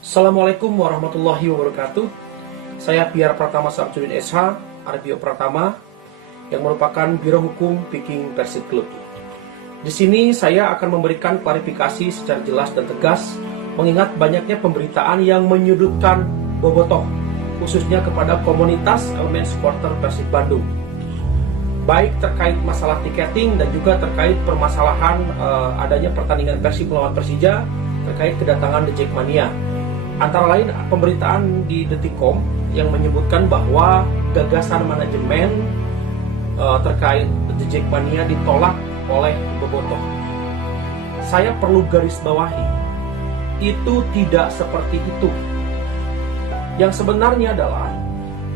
Assalamualaikum warahmatullahi wabarakatuh. Saya Piar Pratama Samsudin SH, Arbio Pratama, yang merupakan Biro Hukum Viking Persib Club. Di sini saya akan memberikan klarifikasi secara jelas dan tegas, mengingat banyaknya pemberitaan yang menyudutkan Bobotoh, khususnya kepada komunitas elemen supporter Persib Bandung. Baik terkait masalah tiketing dan juga terkait permasalahan adanya pertandingan Persib melawan Persija terkait kedatangan The Jackmania. Antara lain pemberitaan di Detikcom yang menyebutkan bahwa gagasan manajemen terkait The Jackmania ditolak oleh Bobotoh. Saya perlu garis bawahi, itu tidak seperti itu. Yang sebenarnya adalah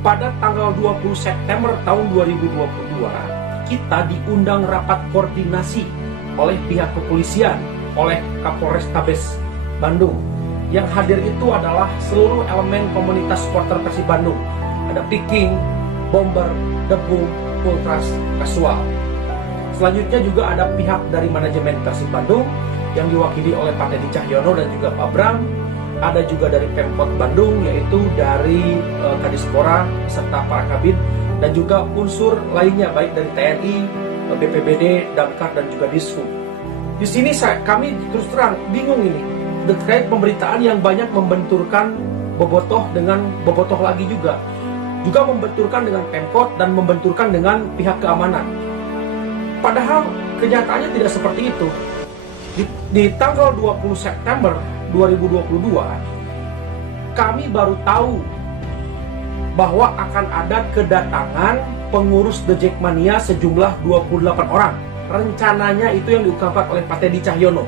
pada tanggal 20 September tahun 2022 kita diundang rapat koordinasi oleh pihak kepolisian, oleh Kapolrestabes Bandung. Yang hadir itu adalah seluruh elemen komunitas supporter Persib Bandung. Ada Viking, Bomber, Debu, Ultras, Kasual. Selanjutnya juga ada pihak dari manajemen Persib Bandung yang diwakili oleh Pak Teddy Cahyono dan juga Pak Bram. Ada juga dari Pemkot Bandung, yaitu dari Kadispora serta para kabin, dan juga unsur lainnya baik dari TNI, BPBD, Damkar dan juga Dishub. Di sini kami terus terang bingung ini terkait pemberitaan yang banyak membenturkan Bobotoh dengan Bobotoh lagi juga membenturkan dengan Pemkot dan membenturkan dengan pihak keamanan. Padahal kenyataannya tidak seperti itu. Di tanggal 20 September 2022 kami baru tahu bahwa akan ada kedatangan pengurus The Jackmania sejumlah 28 orang. Rencananya itu yang diungkapkan oleh Pak Teddy Cahyono.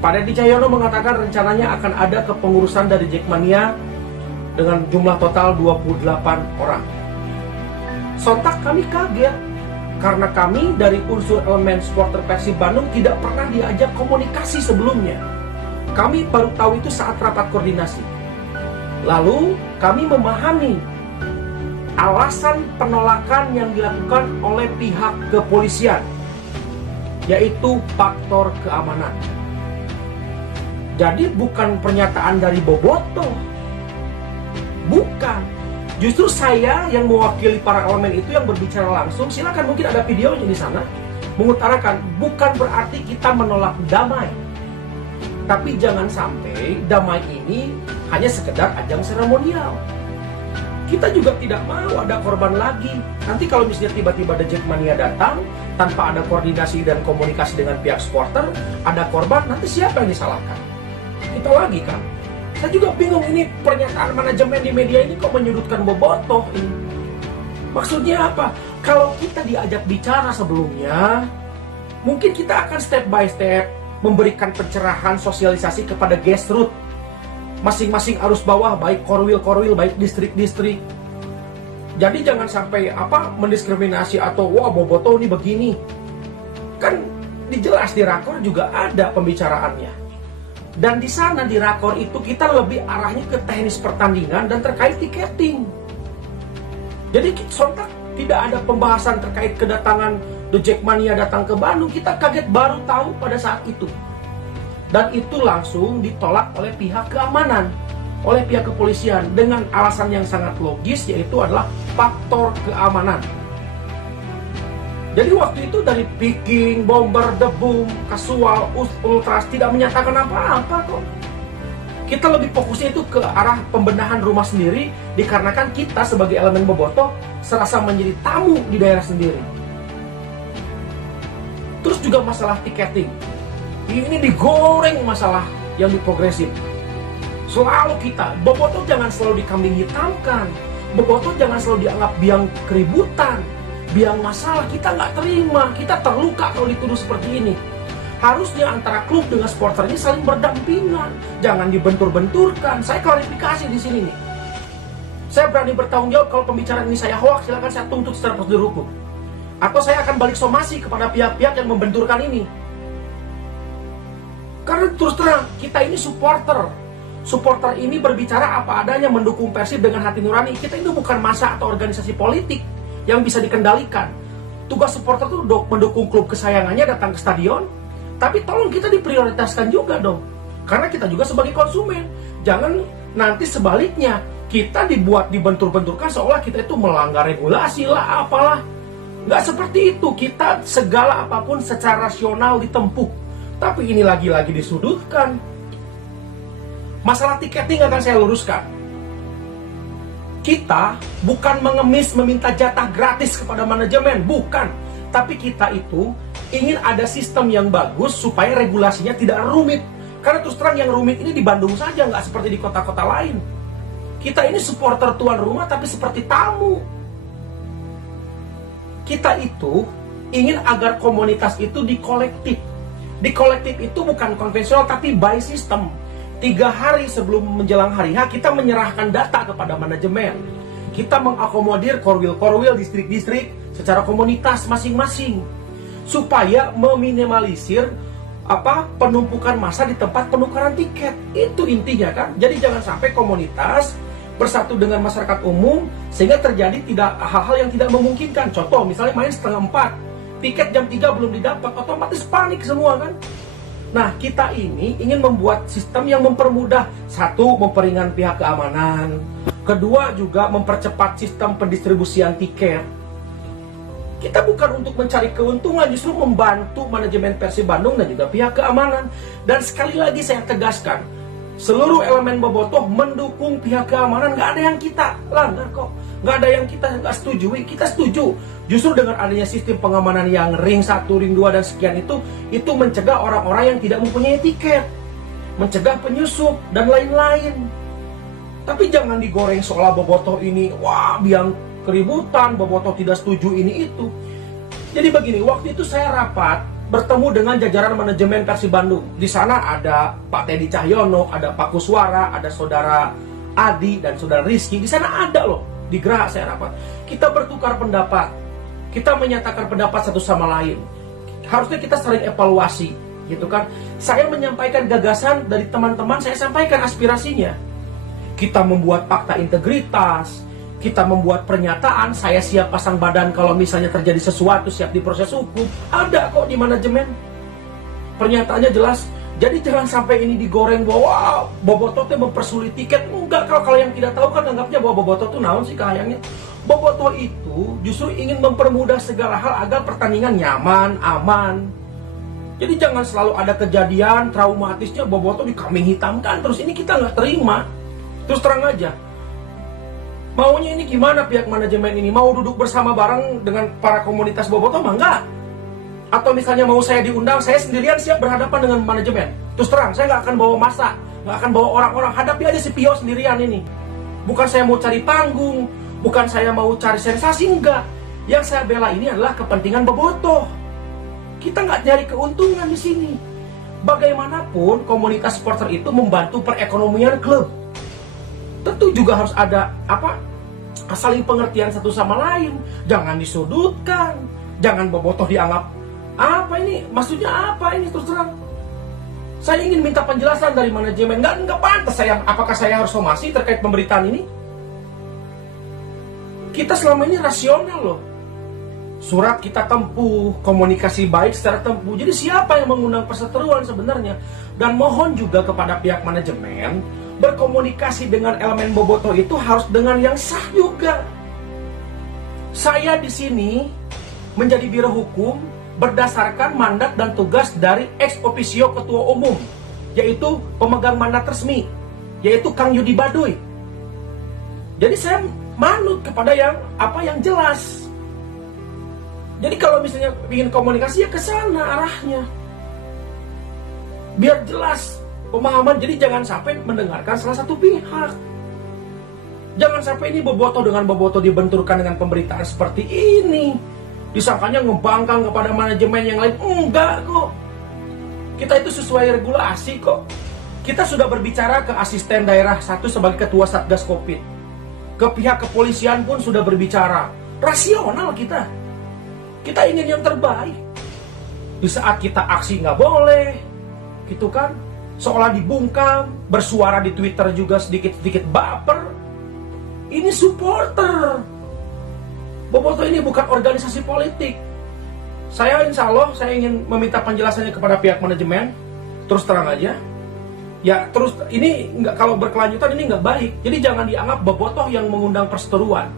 Pak Teddy Cahyono mengatakan rencananya akan ada kepengurusan dari Jackmania dengan jumlah total 28 orang. Sontak kami kaget karena kami dari unsur elemen supporter Persib Bandung tidak pernah diajak komunikasi sebelumnya. Kami baru tahu itu saat rapat koordinasi. Lalu kami memahami alasan penolakan yang dilakukan oleh pihak kepolisian, yaitu faktor keamanan. Jadi bukan pernyataan dari Bobotoh, bukan. Justru saya yang mewakili para elemen itu yang berbicara langsung. Silakan, mungkin ada videonya di sana, mengutarakan bukan berarti kita menolak damai, tapi jangan sampai damai ini hanya sekedar ajang seremonial. Kita juga tidak mau ada korban lagi. Nanti kalau misalnya tiba-tiba The Jackmania datang tanpa ada koordinasi dan komunikasi dengan pihak supporter, ada korban, nanti siapa yang disalahkan? Kita lagi kan. Saya juga bingung, ini pernyataan manajemen di media ini kok menyudutkan Bobotoh ini. Maksudnya apa? Kalau kita diajak bicara sebelumnya, mungkin kita akan step by step memberikan pencerahan sosialisasi kepada grassroots masing-masing arus bawah, baik korwil, baik distrik-distrik. Jadi jangan sampai mendiskriminasi atau wah Bobotoh ini begini. Kan dijelas di rakor juga ada pembicaraannya. Dan di sana di rakor itu kita lebih arahnya ke teknis pertandingan dan terkait tiketing. Jadi sontak tidak ada pembahasan terkait kedatangan The Jackmania datang ke Bandung. Kita kaget baru tahu pada saat itu. Dan itu langsung ditolak oleh pihak keamanan, oleh pihak kepolisian dengan alasan yang sangat logis, yaitu adalah faktor keamanan. Jadi waktu itu dari Viking, Bomber, Debu, Kasual, Ultras tidak menyatakan apa-apa kok. Kita lebih fokusnya itu ke arah pembenahan rumah sendiri, dikarenakan kita sebagai elemen Bobotoh serasa menjadi tamu di daerah sendiri. Terus juga masalah tiketing. Ini digoreng masalah yang diprogresif. Selalu kita, Bobotoh jangan selalu dikambing hitamkan. Bobotoh jangan selalu dianggap biang keributan, biang masalah. Kita nggak terima, kita terluka kalau dituduh seperti ini. Harusnya antara klub dengan supporternya saling berdampingan, jangan dibentur-benturkan. Saya klarifikasi di sini nih. Saya berani bertanggung jawab kalau pembicaraan ini saya hoax, silakan saya tuntut secara prosedur hukum. Atau saya akan balik somasi kepada pihak-pihak yang membenturkan ini. Karena terus terang, kita ini supporter. Supporter ini berbicara apa adanya, mendukung Persib dengan hati nurani. Kita ini bukan massa atau organisasi politik yang bisa dikendalikan. Tugas supporter itu mendukung klub kesayangannya datang ke stadion. Tapi tolong kita diprioritaskan juga dong. Karena kita juga sebagai konsumen. Jangan nanti sebaliknya, kita dibentur-benturkan seolah kita itu melanggar regulasi lah, apalah. Nggak seperti itu. Kita segala apapun secara rasional ditempuh. Tapi ini lagi-lagi disudutkan. Masalah tiketing akan saya luruskan. Kita bukan mengemis meminta jatah gratis kepada manajemen, bukan. Tapi kita itu ingin ada sistem yang bagus supaya regulasinya tidak rumit. Karena terus terang yang rumit ini di Bandung saja, nggak seperti di kota-kota lain. Kita ini supporter tuan rumah tapi seperti tamu. Kita itu ingin agar komunitas itu dikolektif. Di kolektif itu bukan konvensional tapi by system. 3 hari sebelum menjelang hari H kita menyerahkan data kepada manajemen. Kita mengakomodir korwil-korwil distrik-distrik secara komunitas masing-masing supaya meminimalisir penumpukan massa di tempat penukaran tiket. Itu intinya kan. Jadi jangan sampai komunitas bersatu dengan masyarakat umum sehingga terjadi hal-hal yang tidak memungkinkan. Contoh misalnya main setengah 4, tiket jam 3 belum didapat, otomatis panik semua kan. Nah, kita ini ingin membuat sistem yang mempermudah. 1, memperingan pihak keamanan. 2, juga mempercepat sistem pendistribusian tiket. Kita bukan untuk mencari keuntungan, justru membantu manajemen Persib Bandung dan juga pihak keamanan. Dan sekali lagi saya tegaskan, seluruh elemen bobotoh mendukung pihak keamanan, nggak ada yang kita langgar kok. Nggak ada yang kita nggak setujui, kita setuju. Justru dengan adanya sistem pengamanan yang ring 1, ring 2, dan sekian itu mencegah orang-orang yang tidak mempunyai tiket. Mencegah penyusup, dan lain-lain. Tapi jangan digoreng seolah bobotoh ini, wah biang keributan, bobotoh tidak setuju ini itu. Jadi begini, waktu itu saya rapat bertemu dengan jajaran manajemen Persib Bandung. Di sana ada Pak Teddy Cahyono, ada Pak Kuswara, ada saudara Adi dan saudara Rizky. Di sana ada loh, di Geraha saya rapat. Kita bertukar pendapat, kita menyatakan pendapat satu sama lain. Harusnya kita saling evaluasi, gitu kan? Saya menyampaikan gagasan dari teman-teman, saya sampaikan aspirasinya. Kita membuat fakta integritas, kita membuat pernyataan, saya siap pasang badan kalau misalnya terjadi sesuatu, siap diproses hukum. Ada kok di manajemen. Pernyataannya jelas. Jadi jangan sampai ini digoreng bahwa bobotoh itu mempersulit tiket. Enggak, kalau yang tidak tahu kan anggapnya bahwa bobotoh itu naon sih kayaknya. Bobotoh itu justru ingin mempermudah segala hal agar pertandingan nyaman, aman. Jadi jangan selalu ada kejadian traumatisnya bobotoh dikambing hitamkan. Terus ini kita nggak terima. Terus terang aja. Maunya ini gimana pihak manajemen ini? Mau duduk bersama bareng dengan para komunitas bobotoh mah enggak? Atau misalnya mau saya diundang, saya sendirian siap berhadapan dengan manajemen. Terus terang, saya nggak akan bawa massa, nggak akan bawa orang-orang. Hadapi aja si Pio sendirian ini. Bukan saya mau cari panggung, bukan saya mau cari sensasi, enggak. Yang saya bela ini adalah kepentingan bobotoh. Kita nggak nyari keuntungan di sini. Bagaimanapun komunitas supporter itu membantu perekonomian klub. Tentu juga harus ada saling pengertian satu sama lain. Jangan disudutkan, jangan bobotoh dianggap maksudnya apa ini, terus terang. Saya ingin minta penjelasan dari manajemen. Nggak pantas apakah saya harus somasi terkait pemberitaan ini? Kita selama ini rasional loh. Surat kita tempuh, komunikasi baik secara tempuh. Jadi siapa yang mengundang perseteruan sebenarnya? Dan mohon juga kepada pihak manajemen, berkomunikasi dengan elemen bobotoh itu harus dengan yang sah juga. Saya di sini menjadi biro hukum berdasarkan mandat dan tugas dari ex officio ketua umum, yaitu pemegang mandat resmi, yaitu Kang Yudi Baduy. Jadi saya manut kepada yang jelas. Jadi kalau misalnya ingin komunikasi ya ke sana arahnya, biar jelas pemahaman. Jadi jangan sampai mendengarkan salah satu pihak. Jangan sampai ini bobotoh dengan bobotoh dibenturkan dengan pemberitaan seperti ini. Disangkanya ngebangkang kepada manajemen yang lain. Enggak kok. Kita itu sesuai regulasi kok. Kita sudah berbicara ke asisten daerah 1 sebagai ketua Satgas Covid. Ke pihak kepolisian pun sudah berbicara. Rasional kita. Kita ingin yang terbaik. Di saat kita aksi nggak boleh, gitu kan? Seolah dibungkam, bersuara di Twitter juga sedikit-sedikit baper. Ini supporter. Bobotoh ini bukan organisasi politik. Insya Allah saya ingin meminta penjelasannya kepada pihak manajemen. Terus terang aja, Ya terus ini nggak, kalau berkelanjutan ini nggak baik. Jadi jangan dianggap bobotoh yang mengundang perseteruan.